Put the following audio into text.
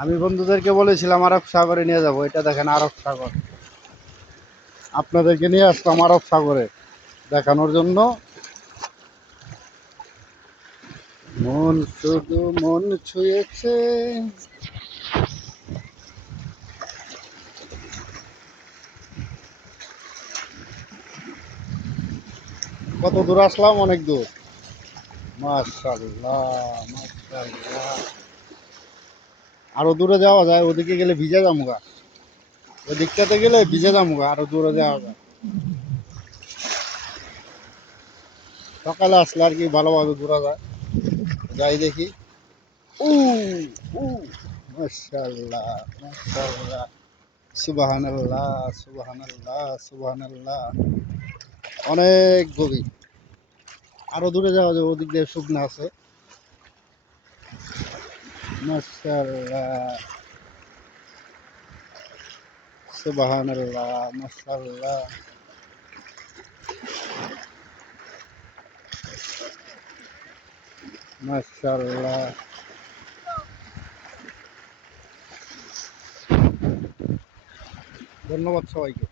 আমি বন্ধুদেরকে বলেছিলাম আরব সাগরে নিয়ে যাব। এটা দেখেন আরব সাগর। আপনাদেরকে নিয়ে আসলাম আরব সাগরে দেখানোর জন্য। মন শুধু মন ছুঁয়েছে। কত দূর আসলাম? অনেক দূর। মাশাআল্লাহ, মাশাআল্লাহ। আরো দূরে যাওয়া যায়, ওদিকে গেলে ভিজে যামুগা। ওই দিকটাতে গেলে ভিজে যামুগা, আরো দূরে যাওয়া যায়। সকালে আসলে আর কি ভালোভাবে ঘোরা যায়। যাই দেখি। উ উ মাশাআল্লাহ, মাশাআল্লাহ, সুবহানাল্লাহ, সুবহানাল্লাহ, সুবহানাল্লাহ। অনেক গভীর। আরো দূরে যাওয়া যাবে, ওদিক দিয়ে শুকনো আছে। মাশাআল্লাহ, সুবহানাল্লাহ, মাশাআল্লাহ, মাশাআল্লাহ। ধন্যবাদ সবাইকে।